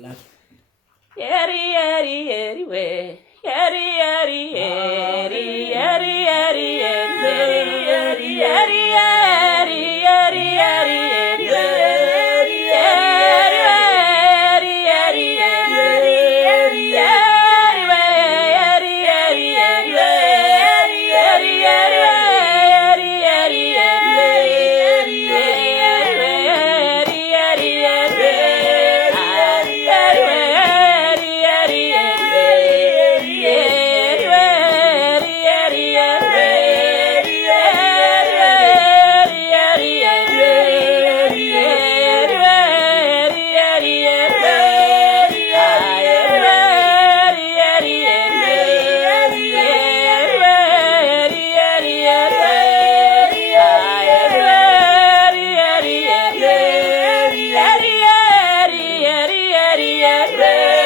Yeri, yeri, yeri, way. Yeri, yeri, yeri, yeri, yeri, yeri, yeri, yeri, yeri, yeri, yeri, yeri, yeri, yeri, yeri, yeri, yeri, way. Yeri, yeri, yeri, way. Yeri, yeri, yeri, yeri, yeri, yeri, yeri, yeri, yeri, yeah.